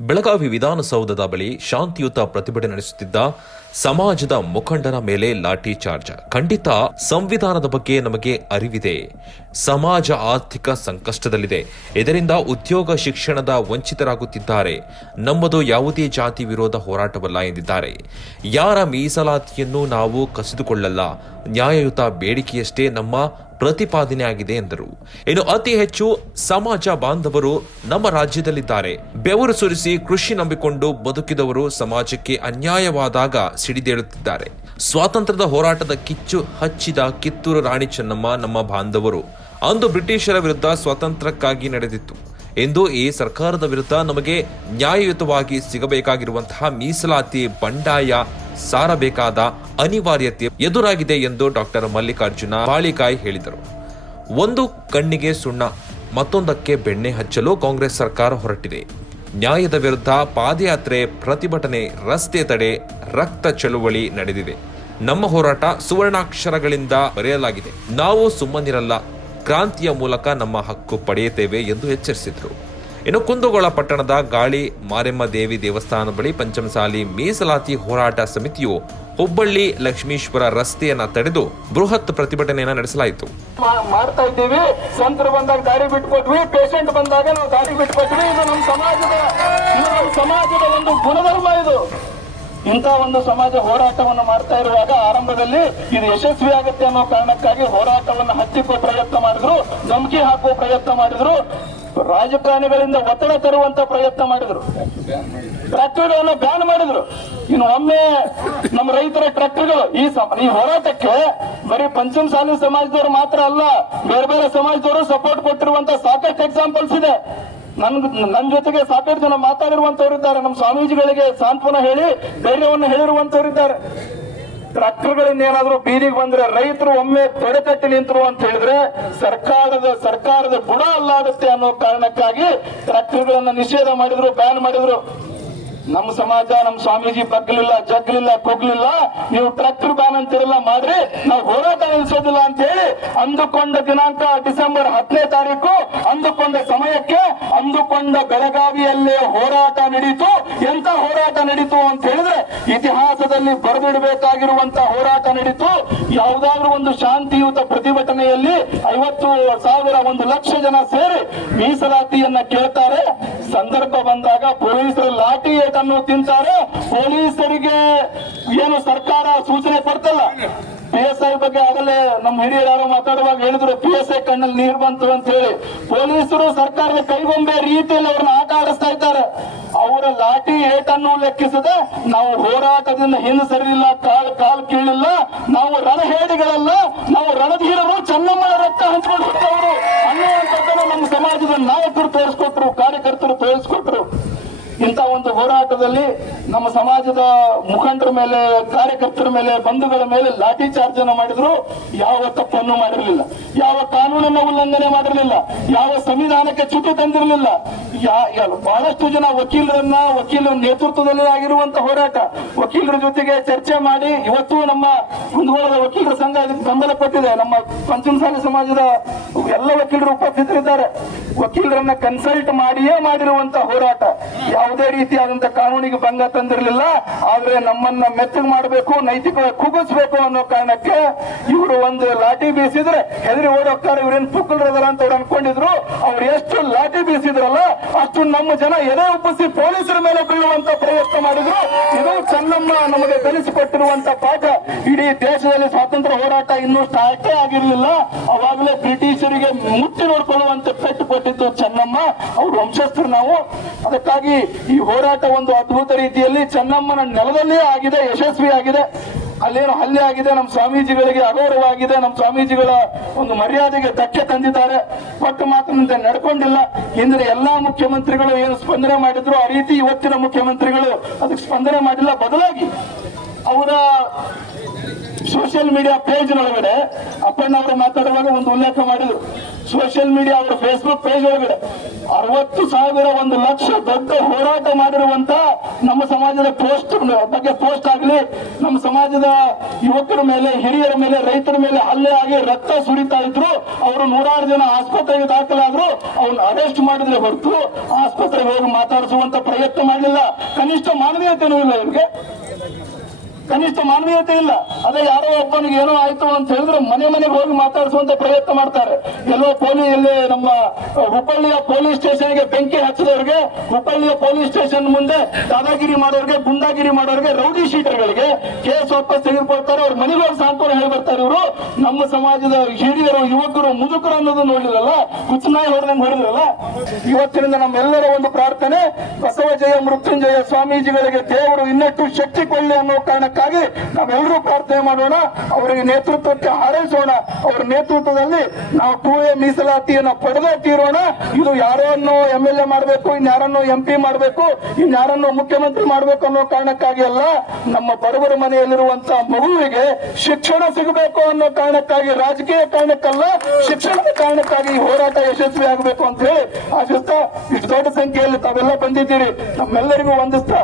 ಬೆಳಗಾವಿ ವಿಧಾನಸೌಧದ ಬಳಿ ಶಾಂತಿಯುತ ಪ್ರತಿಭಟನೆ ನಡೆಸುತ್ತಿದ್ದ ಸಮಾಜದ ಮುಖಂಡರ ಮೇಲೆ ಲಾಠಿ ಚಾರ್ಜ್. ಖಂಡಿತ ಸಂವಿಧಾನದ ಬಗ್ಗೆ ನಮಗೆ ಅರಿವಿದೆ. ಸಮಾಜ ಆರ್ಥಿಕ ಸಂಕಷ್ಟದಲ್ಲಿದೆ. ಇದರಿಂದ ಉದ್ಯೋಗ ಶಿಕ್ಷಣದ ವಂಚಿತರಾಗುತ್ತಿದ್ದಾರೆ. ನಮ್ಮದು ಯಾವುದೇ ಜಾತಿ ವಿರೋಧ ಹೋರಾಟವಲ್ಲ ಎಂದಿದ್ದಾರೆ. ಯಾರ ಮೀಸಲಾತಿಯನ್ನು ನಾವು ಕಸಿದುಕೊಳ್ಳಲ್ಲ. ನ್ಯಾಯಯುತ ಬೇಡಿಕೆಯಷ್ಟೇ ನಮ್ಮ ಪ್ರತಿಪಾದನೆಯಾಗಿದೆ ಎಂದರು. ಇನ್ನು ಅತಿ ಹೆಚ್ಚು ಸಮಾಜ ಬಾಂಧವರು ನಮ್ಮ ರಾಜ್ಯದಲ್ಲಿದ್ದಾರೆ. ಬೆವರು ಸುರಿಸಿ ಕೃಷಿ ನಂಬಿಕೊಂಡು ಬದುಕಿದವರು ಸಮಾಜಕ್ಕೆ ಅನ್ಯಾಯವಾದಾಗ ಸಿಡಿದೇಳುತ್ತಿದ್ದಾರೆ. ಸ್ವಾತಂತ್ರ್ಯದ ಹೋರಾಟದ ಕಿಚ್ಚು ಹಚ್ಚಿದ ಕಿತ್ತೂರು ರಾಣಿ ಚೆನ್ನಮ್ಮ ನಮ್ಮ ಬಾಂಧವರು. ಅಂದು ಬ್ರಿಟಿಷರ ವಿರುದ್ಧ ಸ್ವಾತಂತ್ರ್ಯಕ್ಕಾಗಿ ನಡೆದಿತ್ತು. ಎಂದು ಈ ಸರ್ಕಾರದ ವಿರುದ್ಧ ನಮಗೆ ನ್ಯಾಯಯುತವಾಗಿ ಸಿಗಬೇಕಾಗಿರುವಂತಹ ಮೀಸಲಾತಿ ಬಂಡಾಯ ಸಾರಬೇಕಾದ ಅನಿವಾರ್ಯತೆ ಎದುರಾಗಿದೆ ಎಂದು ಡಾಕ್ಟರ್ ಮಲ್ಲಿಕಾರ್ಜುನ ಬಾಳಿಕಾಯಿ ಹೇಳಿದರು. ಒಂದು ಕಣ್ಣಿಗೆ ಸುಣ್ಣ, ಮತ್ತೊಂದಕ್ಕೆ ಬೆಣ್ಣೆ ಹಚ್ಚಲು ಕಾಂಗ್ರೆಸ್ ಸರ್ಕಾರ ಹೊರಟಿದೆ. ನ್ಯಾಯದ ವಿರುದ್ಧ ಪಾದಯಾತ್ರೆ ಪ್ರತಿಭಟನೆ, ರಸ್ತೆ ತಡೆ, ರಕ್ತ ಚಳುವಳಿ ನಡೆದಿದೆ. ನಮ್ಮ ಹೋರಾಟ ಸುವರ್ಣಾಕ್ಷರಗಳಿಂದ ಬರೆಯಲಾಗಿದೆ. ನಾವು ಸುಮ್ಮನಿರಲ್ಲ, ಕ್ರಾಂತಿಯ ಮೂಲಕ ನಮ್ಮ ಹಕ್ಕು ಪಡೆಯುತ್ತೇವೆ ಎಂದು ಎಚ್ಚರಿಸಿದರು. ಇನ್ನು ಕುಂದಗೋಳ ಪಟ್ಟಣದ ಗಾಳಿ ಮಾರೆಮ್ಮ ದೇವಿ ದೇವಸ್ಥಾನ ಬಳಿ ಪಂಚಮಸಾಲಿ ಮೀಸಲಾತಿ ಹೋರಾಟ ಸಮಿತಿಯು ಹುಬ್ಬಳ್ಳಿ ಲಕ್ಷ್ಮೀಶ್ವರ ರಸ್ತೆಯನ್ನ ತಡೆದು ಬೃಹತ್ ಪ್ರತಿಭಟನೆಯನ್ನ ನಡೆಸಲಾಯಿತು. ಮಾಡ್ತಾ ಇದ್ದೀವಿ. ಸಂತರು ಬಂದಾಗ ದಾರಿ ಬಿಟ್ಕೊಟ್ವಿ. ಪೇಷಂಟ್ ಬಂದಾಗ ನಾವು ದಾರಿ ಬಿಟ್ಕೊಟ್ವಿ. ಇದು ನಮ್ಮ ಸಮಾಜದ ನಮ್ಮ ಸಮಾಜದ ಒಂದು ಗುಣಧರ್ಮ ಇದು. ಇಂಥ ಒಂದು ಸಮಾಜ ಹೋರಾಟವನ್ನು ಮಾಡ್ತಾ ಇರುವಾಗ ಆರಂಭದಲ್ಲಿ ಇದು ಯಶಸ್ವಿ ಆಗುತ್ತೆ ಅನ್ನೋ ಕಾರಣಕ್ಕಾಗಿ ಹೋರಾಟವನ್ನು ಹಚ್ಚಿಕೋ ಪ್ರಯತ್ನ ಮಾಡಿದ್ರು. ಧಮಕಿ ಹಾಕುವ ಪ್ರಯತ್ನ ಮಾಡಿದ್ರು. ರಾಜಕಾರಣಿಗಳಿಂದ ಒತ್ತಡ ತರುವಂತ ಪ್ರಯತ್ನ ಮಾಡಿದ್ರು. ಟ್ರ್ಯಾಕ್ಟರ್ಗಳನ್ನ ಬ್ಯಾನ್ ಮಾಡಿದ್ರು. ಇನ್ನು ಒಮ್ಮೆ ನಮ್ಮ ರೈತರ ಟ್ರ್ಯಾಕ್ಟರ್ಗಳು ಈ ಈ ಹೋರಾಟಕ್ಕೆ ಬರೀ ಪಂಚಮಸಾಲಿ ಸಮಾಜದವರು ಮಾತ್ರ ಅಲ್ಲ, ಬೇರೆ ಬೇರೆ ಸಮಾಜದವರು ಸಪೋರ್ಟ್ ಕೊಟ್ಟಿರುವಂತ ಸಾಕಷ್ಟು ಎಕ್ಸಾಂಪಲ್ಸ್ ಇದೆ. ನನ್ ನನ್ನ ಜೊತೆಗೆ ಸಾಕಷ್ಟು ಜನ ಮಾತಾಡಿರುವಂತವ್ರು ಇದ್ದಾರೆ ನಮ್ಮ ಸ್ವಾಮೀಜಿಗಳಿಗೆ ಸಾಂತ್ವನ ಹೇಳಿ, ಧೈರ್ಯವನ್ನು ಹೇಳಿರುವಂತವ್ರು ಇದ್ದಾರೆ ಟ್ರ್ಯಾಕ್ಟರ್ಗಳಿಂದ ಏನಾದ್ರೂ ಬೀದಿಗೆ ಬಂದ್ರೆ ರೈತರು ಒಮ್ಮೆ ತೊಡೆಕಟ್ಟಿ ನಿಂತರು ಅಂತ ಹೇಳಿದ್ರೆ ಸರ್ಕಾರದ ಸರ್ಕಾರದ ಬುಡ ಅಲ್ಲಾಡುತ್ತೆ ಅನ್ನೋ ಕಾರಣಕ್ಕಾಗಿ ಟ್ರಾಕ್ಟರ್ಗಳನ್ನ ನಿಷೇಧ ಮಾಡಿದ್ರು ಬ್ಯಾನ್ ಮಾಡಿದ್ರು. ನಮ್ಮ ಸಮಾಜ, ನಮ್ಮ ಸ್ವಾಮೀಜಿ ಬಗ್ಲಿಲ್ಲ, ಜಗ್ಲಿಲ್ಲ, ಕುಗ್ಲಿಲ್ಲ. ನೀವು ಟ್ರಾಕ್ಟರ್ ಬ್ಯಾನ್ ಅಂತಿರಲ್ಲ, ಮಾಡ್ರಿ. ನಾವು ಹೋರಾಟ ನಿಲ್ಲಿಸೋದಿಲ್ಲ ಅಂತ ಹೇಳಿ ಅಂದುಕೊಂಡ ದಿನಾಂಕ ಡಿಸೆಂಬರ್ ಹತ್ತನೇ ತಾರೀಕು ಅಂದುಕೊಂಡ ಸಮಯಕ್ಕೆ ಅಂದುಕೊಂಡ ಬೆಳಗಾವಿಯಲ್ಲೇ ಹೋರಾಟ ನಡೀತು. ಎಂತ ಹೋರಾಟ ನಡೀತು ಅಂತ ಹೇಳಿದ್ರೆ ಇತಿಹಾಸದಲ್ಲಿ ಬರೆದಿಡಬೇಕಾಗಿರುವಂತ ಹೋರಾಟ ನಡೀತು. ಯಾವುದಾದ್ರೂ ಒಂದು ಶಾಂತಿಯುತ ಪ್ರತಿಭಟನೆಯಲ್ಲಿ ಐವತ್ತು ಸಾವಿರ ಒಂದು ಲಕ್ಷ ಜನ ಸೇರಿ ಮೀಸಲಾತಿಯನ್ನ ಕೇಳ್ತಾರೆ. ಸಂದರ್ಭ ಬಂದಾಗ ಪೊಲೀಸರು ಲಾಠಿ ಏಟನ್ನು ತಿಂತಾರೆ. ಪೊಲೀಸರಿಗೆ ಏನು ಸರ್ಕಾರ ಸೂಚನೆ ಕೊಡ್ತಲ್ಲ? ಪಿ ಎಸ್ ಐ ಬಗ್ಗೆ ಆಗಲೇ ನಮ್ಮ ಹಿರಿಯರು ಮಾತಾಡುವಾಗ ಹೇಳಿದ್ರು ಪಿ ಎಸ್ ಐ ಕಣ್ಣಲ್ಲಿ ನೀರು ಬಂತು ಅಂತ ಹೇಳಿ ಪೊಲೀಸರು ಸರ್ಕಾರದ ಕೈಗೊಂಬೆ ರೀತಿಯಲ್ಲಿ ಅವ್ರನ್ನ ಆಟ ಆಡಿಸ್ತಾ ಇದ್ದಾರೆ. ಅವರ ಲಾಠಿ ಏಟನ್ನು ಲೆಕ್ಕಿಸದೆ ನಾವು ಹೋರಾಟದಿಂದ ಹಿಂದೆ ಸರಿಲಿಲ್ಲ, ಕಾಲ್ ಕಾಲ್ ಕೀಳಿಲ್ಲ, ನಾವು ರಣಹೇಡಿಗಳಲ್ಲ, ನಾವು ರಣಧೀರರು ಚೆನ್ನಮ್ಮನ ರಕ್ತ ಹಂಚಿಕೊಂಡು ಅನ್ನುವಂಥದ್ದನ್ನು ನಮ್ಮ ಸಮಾಜದ ನಾಯಕರು ಒಂದು ಹೋರಾಟದಲ್ಲಿ ನಮ್ಮ ಸಮಾಜದ ಮುಖಂಡರ ಮೇಲೆ, ಕಾರ್ಯಕರ್ತರ ಮೇಲೆ, ಬಂಧುಗಳ ಮೇಲೆ ಲಾಠಿ ಚಾರ್ಜ್ ಅನ್ನು ಮಾಡಿದ್ರು. ಯಾವ ತಪ್ಪನ್ನು ಮಾಡಿರಲಿಲ್ಲ. ಯಾವ ಕಾನೂನನ್ನು ಉಲ್ಲಂಘನೆ ಮಾಡಿರಲಿಲ್ಲ. ಯಾವ ಸಂವಿಧಾನಕ್ಕೆ ಚುಟು ತಂದಿರಲಿಲ್ಲ. ಬಹಳಷ್ಟು ಜನ ವಕೀಲರನ್ನ, ವಕೀಲರ ನೇತೃತ್ವದಲ್ಲಿ ಆಗಿರುವಂತ ಹೋರಾಟ. ವಕೀಲರ ಜೊತೆಗೆ ಚರ್ಚೆ ಮಾಡಿ ಇವತ್ತು ನಮ್ಮ ಕುಂದಗೋಳದ ವಕೀಲರ ಸಂಘ ಇದಕ್ಕೆ ಬೆಂಬಲ ಕೊಟ್ಟಿದೆ. ನಮ್ಮ ಪಂಚಮಸಾಲಿ ಸಮಾಜದ ಎಲ್ಲ ವಕೀಲರು ಉಪಸ್ಥಿತರಿದ್ದಾರೆ. ವಕೀಲರನ್ನ ಕನ್ಸಲ್ಟ್ ಮಾಡಿಯೇ ಮಾಡಿರುವಂತ ಹೋರಾಟ. ಯಾವುದೇ ರೀತಿಯಾದಂತ ಕಾನೂನಿಗೆ ಭಂಗ ತಂದಿರಲಿಲ್ಲ, ಆದ್ರೆ ನಮ್ಮನ್ನ ಮೆತ್ತಗೆ ಮಾಡಬೇಕು ನೈತಿಕ ಕುಗ್ಗಿಸ್ಬೇಕು ಅನ್ನೋ ಕಾರಣಕ್ಕೆ ಇವರು ಒಂದು ಲಾಠಿ ಬೀಸಿದ್ರೆ ಹೆದರಿ ಓಡೋಗ್ತಾರೆ, ಇವ್ರೇನ್ ಪುಕ್ಕಲ್ರದಾರ ಅಂತ ಅವ್ರು ಅನ್ಕೊಂಡಿದ್ರು. ಅವ್ರು ಎಷ್ಟು ಲಾಠಿ ಬೀಸಿದ್ರಲ್ಲ, ಅಷ್ಟು ನಮ್ಮ ಜನ ಎದೆ ಒಪ್ಪಿಸಿ ಪೊಲೀಸರ ಮೇಲೆ ಬೀಳುವಂತ ಪ್ರಯತ್ನ ಮಾಡಿದ್ರು. ಇದು ಚೆನ್ನಮ್ಮ ನಮಗೆ ಕಲಿಸಿಕೊಟ್ಟಿರುವಂತ ಪಾಠ. ಇಡೀ ದೇಶದಲ್ಲಿ ಸ್ವಾತಂತ್ರ್ಯ ಹೋರಾಟ ಇನ್ನೂ ಸ್ಟಾರ್ಟೇ ಆಗಿರಲಿಲ್ಲ. ಅವಾಗಲೇ ಬ್ರಿಟಿಷರಿಗೆ ಮುಚ್ಚಿ ನೋಡ್ಕೊಳ್ಳುವಂತ ಪೆಟ್ಟು ಕೊಟ್ಟಿದ್ದು ಚೆನ್ನಮ್ಮ. ಅವ್ರ ವಂಶಸ್ಥರು ನಾವು. ಅದಕ್ಕಾಗಿ ಈ ಹೋರಾಟ ಒಂದು ಅದ್ಭುತ ರೀತಿಯಲ್ಲಿ ಚೆನ್ನಮ್ಮನ ನೆಲದಲ್ಲೇ ಆಗಿದೆ, ಯಶಸ್ವಿ ಆಗಿದೆ. ಅಲ್ಲೇನು ಹಲ್ಲೆ ಆಗಿದೆ ನಮ್ಮ ಸ್ವಾಮೀಜಿಗಳಿಗೆ ಅಗೌರವಾಗಿದೆ ನಮ್ಮ ಸ್ವಾಮೀಜಿಗಳ ಒಂದು ಮರ್ಯಾದೆಗೆ ಧಕ್ಕೆ ತಂದಿದ್ದಾರೆ. ಒಟ್ಟು ಮಾತಿನಂತೆ ನಡ್ಕೊಂಡಿಲ್ಲ. ಹಿಂದಿನ ಎಲ್ಲಾ ಮುಖ್ಯಮಂತ್ರಿಗಳು ಏನು ಸ್ಪಂದನೆ ಮಾಡಿದ್ರು, ಆ ರೀತಿ ಇವತ್ತಿನ ಮುಖ್ಯಮಂತ್ರಿಗಳು ಅದಕ್ಕೆ ಸ್ಪಂದನೆ ಮಾಡಿಲ್ಲ. ಬದಲಾಗಿ ಅವರ ಸೋಷಿಯಲ್ ಮೀಡಿಯಾ ಪೇಜ್ ನೊಳಗಡೆ ಅಪ್ಪಣ್ಣ ಅವರು ಮಾತಾಡುವಾಗ ಒಂದು ಉಲ್ಲೇಖ ಮಾಡಿದ್ರು. ಸೋಷಿಯಲ್ ಮೀಡಿಯಾ ಅವರ ಫೇಸ್ಬುಕ್ ಪೇಜ್ ಒಳಗಡೆ ಅರವತ್ತು ಸಾವಿರ ಒಂದು ಲಕ್ಷ ದೊಡ್ಡ ಹೋರಾಟ ಮಾಡಿರುವಂತ ನಮ್ಮ ಸಮಾಜದ ಪೋಸ್ಟ್ ಬಗ್ಗೆ ಪೋಸ್ಟ್ ಆಗಲಿ, ನಮ್ಮ ಸಮಾಜದ ಯುವಕರ ಮೇಲೆ, ಹಿರಿಯರ ಮೇಲೆ, ರೈತರ ಮೇಲೆ ಹಲ್ಲೆ ಆಗಿ ರಕ್ತ ಸುರಿತಾ ಇದ್ರು, ಅವರು ನೂರಾರು ಜನ ಆಸ್ಪತ್ರೆಗೆ ದಾಖಲಾದ್ರು ಅವ್ರನ್ನ ಅರೆಸ್ಟ್ ಮಾಡಿದ್ರೆ ಹೊರತು ಆಸ್ಪತ್ರೆಗೆ ಹೋಗಿ ಮಾತಾಡಿಸುವಂತ ಪ್ರಯತ್ನ ಮಾಡಲಿಲ್ಲ. ಕನಿಷ್ಠ ಮಾನವೀಯತೆನೂ ಇಲ್ಲ ಇವ್ರಿಗೆ ಕನಿಷ್ಠ ಮಾನವೀಯತೆ ಇಲ್ಲ. ಅದೇ ಯಾರೋ ಒಬ್ಬನಿಗೆ ಏನೋ ಆಯ್ತು ಅಂತ ಹೇಳಿದ್ರೆ ಮನೆ ಮನೆಗೆ ಹೋಗಿ ಮಾತಾಡಿಸುವಂತ ಪ್ರಯತ್ನ ಮಾಡ್ತಾರೆ. ಎಲ್ಲೋ ಪೊಲೀಸ್ ಇಲ್ಲಿ ನಮ್ಮ ಹುಬ್ಬಳ್ಳಿಯ ಪೊಲೀಸ್ ಸ್ಟೇಷನ್ಗೆ ಬೆಂಕಿ ಹಚ್ಚಿದವ್ರಿಗೆ, ಹುಬ್ಬಳ್ಳಿಯ ಪೊಲೀಸ್ ಸ್ಟೇಷನ್ ಮುಂದೆ ದಾದಾಗಿರಿ ಮಾಡೋರಿಗೆ, ಗುಂಡಾಗಿರಿ ಮಾಡೋರಿಗೆ ರೌಡಿ ಶೀಟರ್ಗಳಿಗೆ ಕೇಸ್ ವಾಪಸ್ ತೆಗೆದುಕೊಳ್ತಾರೆ ಅವ್ರ ಮನೆಗೆ ಹೋಗಿ ಸಾಂತ್ವನ ಹೇಳಿ ಬರ್ತಾರೆ ಇವರು. ನಮ್ಮ ಸಮಾಜದ ಹಿರಿಯರು, ಯುವಕರು, ಮುದುಕರು ಅನ್ನೋದು ನೋಡಿದ್ರಲ್ಲ? ಕುಚನಾಯಿ ಹೊಡೆದಂಗೆ ಹೊಡೆದ್ರಲ್ಲ? ಇವತ್ತಿನಿಂದ ನಮ್ಮೆಲ್ಲರ ಒಂದು ಪ್ರಾರ್ಥನೆ. ಬಸವ ಜಯ, ಮೃತ್ಯುಂಜಯ ಸ್ವಾಮೀಜಿಗಳಿಗೆ ದೇವರು ಇನ್ನಷ್ಟು ಶಕ್ತಿ ಕೊಳ್ಳಿ ಅನ್ನೋ ಕಾರಣಕ್ಕಾಗಿ ನಾವೆಲ್ಲರೂ ಪ್ರಾರ್ಥನೆ ಮಾಡೋಣ, ಅವರಿಗೆ ನೇತೃತ್ವಕ್ಕೆ ಹಾರೈಸೋಣ. ಅವರ ನೇತೃತ್ವದಲ್ಲಿ ನಾವು ಟೂ ಎ ಮೀಸಲಾತಿಯನ್ನು ಪಡೆದೇ ತೀರೋಣ. ಇದು ಯಾರನ್ನು ಎಂ ಎಲ್ ಎ ಮಾಡಬೇಕು ಇನ್ಯಾರನ್ನು ಎಂ ಪಿ ಮಾಡಬೇಕು ಇನ್ಯಾರನ್ನು ಮುಖ್ಯಮಂತ್ರಿ ಮಾಡಬೇಕು ಅನ್ನೋ ಕಾರಣಕ್ಕಾಗಿ ಅಲ್ಲ, ನಮ್ಮ ಬಡವರ ಮನೆಯಲ್ಲಿರುವಂತಹ ಮಗುವಿಗೆ ಶಿಕ್ಷಣ ಸಿಗಬೇಕು ಅನ್ನೋ ಕಾರಣಕ್ಕಾಗಿ, ರಾಜಕೀಯ ಕಾರಣಕ್ಕಲ್ಲ, ಶಿಕ್ಷಣದ ಕಾರಣಕ್ಕಾಗಿ ಹೋರಾಟ ಯಶಸ್ವಿ ಆಗಬೇಕು ಅಂತ ಹೇಳಿ ಆಶಿಸ್ತಾ, ಇಷ್ಟು ದೊಡ್ಡ ಸಂಖ್ಯೆಯಲ್ಲಿ ತಾವೆಲ್ಲ ಬಂದಿದ್ದೀರಿ. ನಮ್ಮೆಲ್ಲರಿಗೂ ವಂದಿಸ್ತಾ.